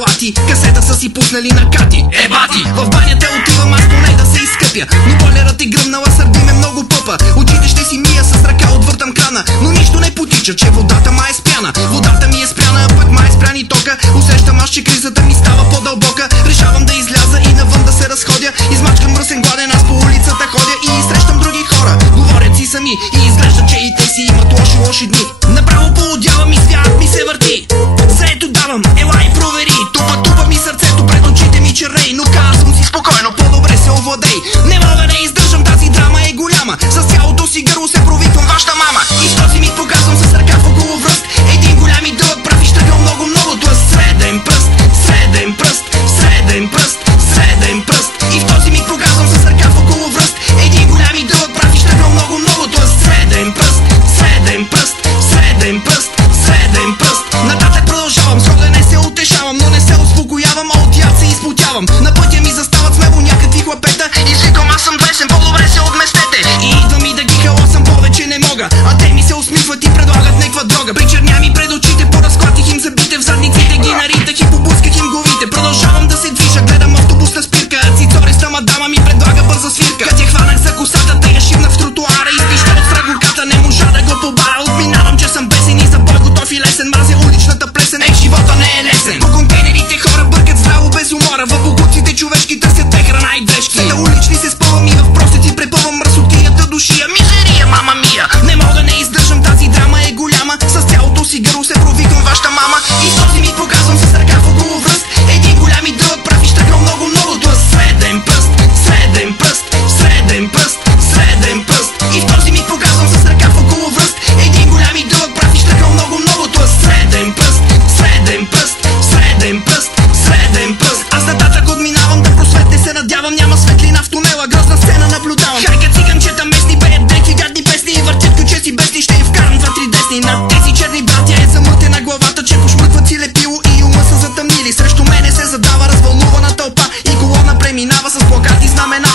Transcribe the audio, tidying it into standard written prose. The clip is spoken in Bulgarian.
алати. Касета са си пуснали на Кати. Бати! В банята отивам аз поне да се изкъпя, но бойлерът е гръмнала, сърди ме много пъпа. Очите ще си мия с ръка, отвъртам крана, но нищо не потича, че водата май е спряна. Водата ми е спряна, а пък май е спрян и тока. Усещам аз, че кризата ми става по-дълбока. Решавам да изляза и навън да се разходя. Измачкам мръсен гладен, аз по улицата ходя и срещам други хора. Говорят си сами и изглежда, че и те си имат лоши дни. Направо поудявам и свят ми се върти. Заето давам, ела и провери. Тупа ми сърцето, пред очите ми черней. Но казвам си спокойно, по-добре се овладей. Не мога да издържам, тази драма е голяма. С цялото си гърло се провиквам вашата мама. И в този миг показвам с ръка в около връст. Един голям и дълъг прав изтръгнал много. Това среден пръст, среден пръст, среден пръст, среден пръст. И в този миг показвам с ръка в около връст. Един голям и дълъг прав изтръгнал много. Това среден пръст, среден пръст, среден пръст, среден пръст. Нататък продължавам, с не се утешавам, но не се успокоявам, а от яд се изпотявам. На пътя ми застават смело някакви хлапета и викам, аз съм двесен, по-добре се отместете. И идвам и да ги халасам, повече не мога, а те ми се усмихват и предлагат някаква дрога. Причерня ми пред очите, поразклатих им зъбите, в задниците ги наритах и побусках им главите. Продължавам да се движа, гледам автобусна спирка, а цицориста мадама ми предлага бърза свирка. Като я хванах за косата, те я шибнах в тротуара и спища от страх горката, не можа да го побара. Отминавам, че съм бесен и за бой готов и лесен, мразя уличната плесен, живота не е лесен. По контейнерите хора бъркат здраво без умора, в бокуците човешки търсят те храна и дрежки. Да улични се спъвам и в просети препъвам мръсотията душия. Мизерия, мама мия! Не мога, не издържам, тази драма е голяма. С цялото си гърло се провиквам вашата мама. И в този миг показвам с ръка в около връст. Един голям и дълъг прав изтръгнал много. Това среден пръст, среден пръст, среден пръст, среден пръст. И в този миг показвам с ръка в около връст. Един голям и дълъг прав изтръгнал много. Това среден пръст, среден пръст, среден пръст, среден пръст. Аз нататък отминавам, да просветне се надявам, няма светлина в тунела, грозна сцена наблюдавам. Хайка циганчета местни пеят някакви гадни песни и въртят ключеци бесни, ще им вкарам два-три десни. На тези черни братя е замътена главата, че пошмъркват си лепило и ума са затъмнили. Срещу мене се задава развълнувана тълпа и колона преминава с плакати знамена.